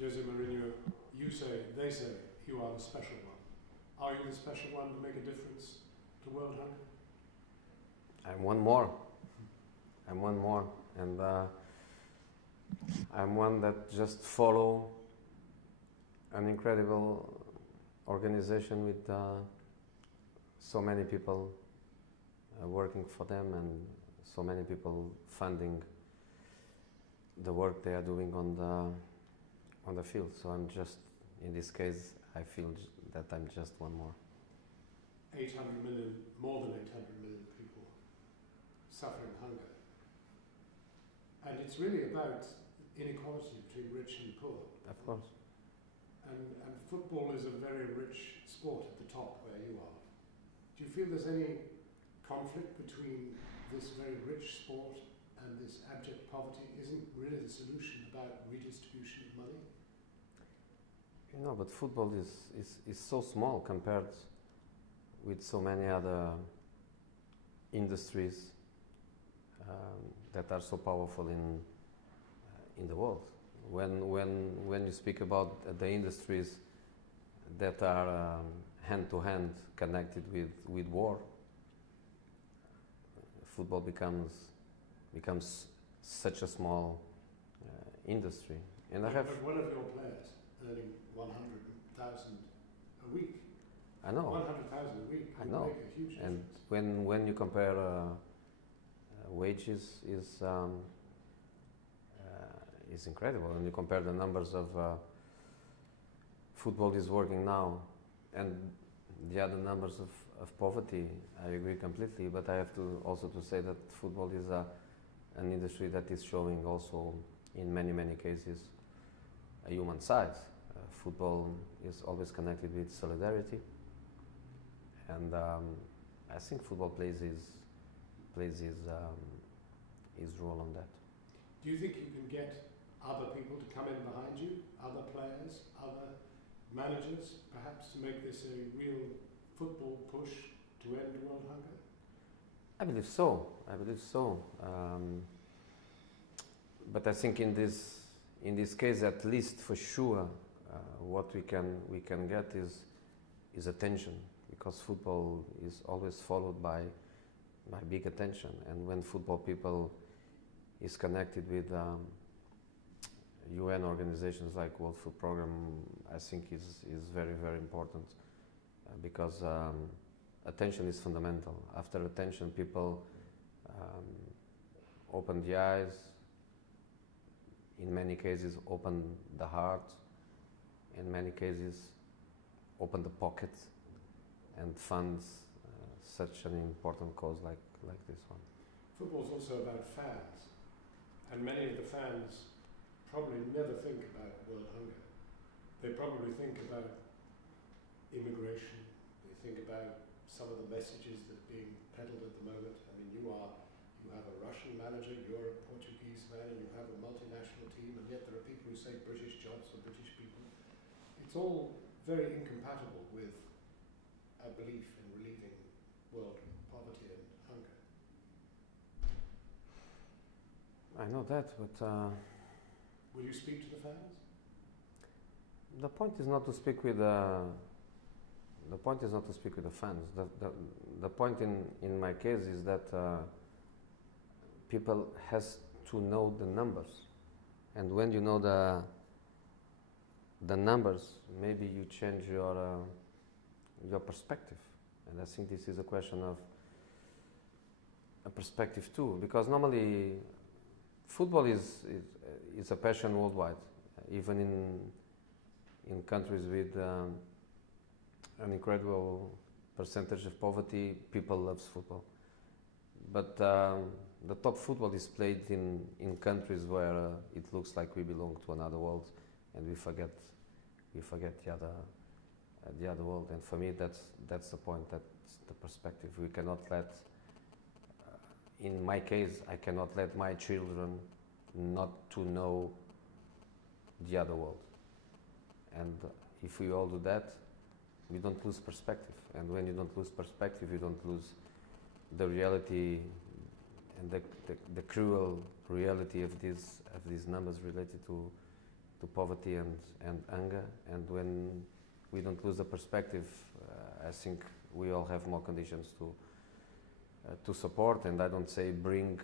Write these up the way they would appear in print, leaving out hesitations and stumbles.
Jose Mourinho, you say, they say, you are the special one. Are you the special one to make a difference to world hunger? I'm one more. I'm one more, and I'm one that just follow an incredible organization with so many people working for them and so many people funding the work they are doing on the field. So I'm just, in this case, I feel that I'm just one more. 800 million, more than 800 million people suffering hunger. And it's really about inequality between rich and poor. Of course. And football is a very rich sport at the top where you are. Do you feel there's any conflict between this very rich sport and this abject poverty? Isn't really the solution about redistribution of money? No, but football is so small compared with so many other industries that are so powerful in the world. When you speak about the industries that are hand to hand connected with war, football becomes such a small industry. And I have. But one of your players earning 100,000 a week. I know. 100,000 a week. I know. Make a huge And difference. when you compare wages is incredible. And you compare the numbers of football is working now and the other numbers of poverty, I agree completely. But I have to also to say that football is an industry that is showing also in many cases a human side. Football is always connected with solidarity, and I think football plays his role on that. Do you think you can get other people to come in behind you, other players, other managers, perhaps to make this a real football push to end world hunger? I believe so. But I think in this case, at least for sure, what we can get is attention, because football is always followed by big attention, and when football people is connected with UN organizations like World Food Program, I think is very important, because attention is fundamental. After attention, people open the eyes, in many cases open the heart, in many cases open the pocket and funds such an important cause like this one. Football's also about fans, and many of the fans probably never think about world hunger. They probably think about immigration, they think about some of the messages that are being peddled at the moment. I mean, you have a Russian manager, you're a Portuguese man, and you have a multinational team, and yet there are people who say British jobs for British people. It's all very incompatible with a belief in relieving world poverty and hunger. I know that, but will you speak to the fans? The point is not to speak with the fans. The point in my case is that people has to know the numbers, and when you know the numbers, maybe you change your perspective. And I think this is a question of a perspective too, because normally football is a passion worldwide, even in countries with an incredible percentage of poverty. People loves football, but the top football is played in countries where it looks like we belong to another world, and we forget the other world. And for me, that's the point. That's the perspective. We cannot let, in my case, I cannot let my children not to know the other world. And if we all do that, we don't lose perspective. And when you don't lose perspective, you don't lose the reality and the cruel reality of these numbers related to poverty and hunger. And when we don't lose the perspective, I think we all have more conditions to support. And I don't say bring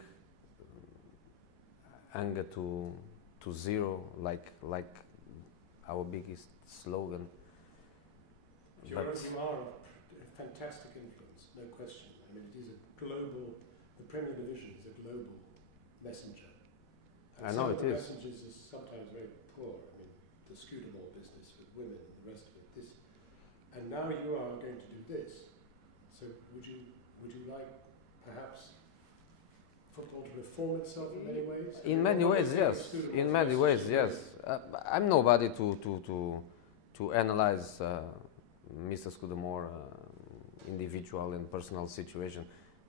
hunger to zero, like our biggest slogan. You are a fantastic influence, no question. I mean, it is a global, the Premier Division is a global messenger. And I know it is. Some of the messages are sometimes very poor. I mean, the Scudamore business with women and the rest of it. This, and now you are going to do this. So would you like perhaps football to reform itself in many ways? In many ways, yes. In many ways, yes. I'm nobody to analyze Mr. Scudamore individual and personal situation,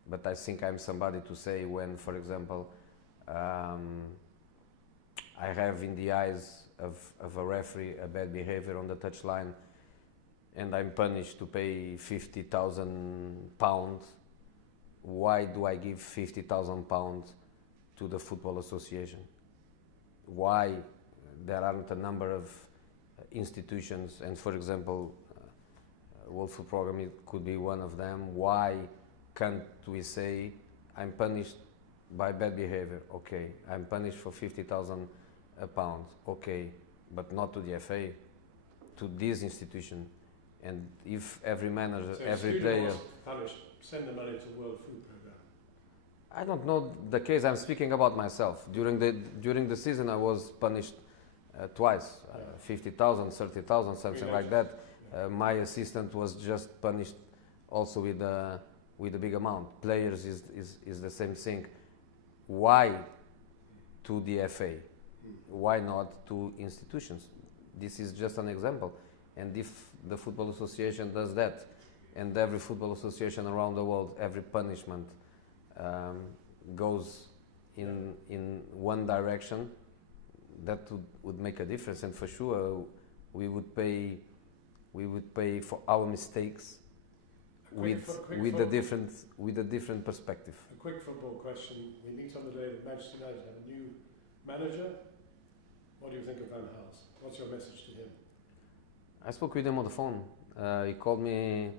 but I think I'm somebody to say when, for example, I have in the eyes of a referee a bad behavior on the touchline, and I'm punished to pay £50,000. Why do I give £50,000 to the Football Association? Why there aren't a number of institutions, and for example, World Food Programme could be one of them. Why can't we say, I'm punished by bad behavior? Okay, I'm punished for £50,000. Okay, but not to the FA, to this institution. And if every manager, so every player... punished, send the money to World Food Programme. I don't know the case. I'm speaking about myself. During the season, I was punished twice, 50,000, 30,000, something like that. My assistant was just punished also with a big amount. Players is the same thing. Why to the FA? Why not to institutions? This is just an example. And if the Football Association does that, and every football association around the world, every punishment goes in one direction, that would make a difference. And for sure, we would pay for our mistakes with a different perspective. A quick football question. We meet on the day that Manchester United have a new manager. What do you think of Van Gaal? What's your message to him? I spoke with him on the phone. He called me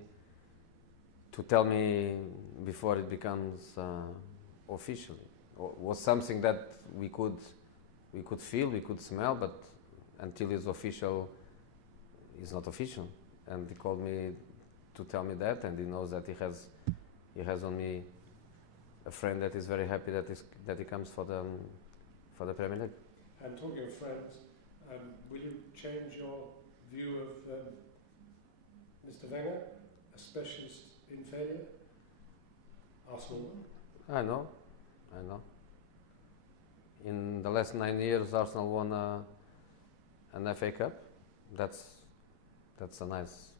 to tell me before it becomes official. It was something that we could feel, we could smell, but until it's official, it's not official. And he called me to tell me that, and he knows that he has on me a friend that is very happy that he comes for the Premier League. And talking of friends, will you change your view of Mr. Wenger, a specialist in failure? Arsenal. I know. In the last 9 years, Arsenal won an FA Cup. That's a nice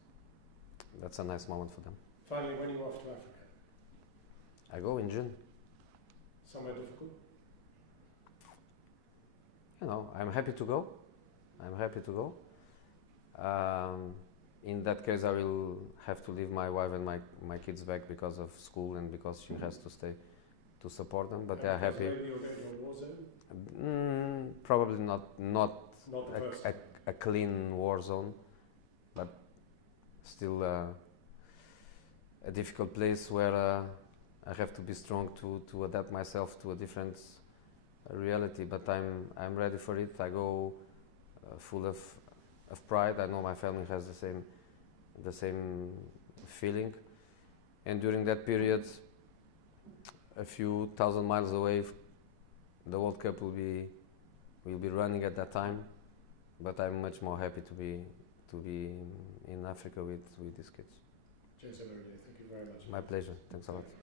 moment for them. Finally, when are you off to Africa? I go in June. Somewhere difficult? I'm happy to go. In that case, I will have to leave my wife and my kids back because of school and because she has to stay to support them. But they are happy. Maybe you'll go to a war zone? Probably not a clean war zone, but still a difficult place where I have to be strong to adapt myself to a different reality. But I'm ready for it. I go full of pride. I know my family has the same feeling. And during that period, a few thousand miles away, the World Cup will be running at that time. But I'm much more happy to be in Africa with these kids. Jose Mourinho, thank you very much. My pleasure. Thanks a lot.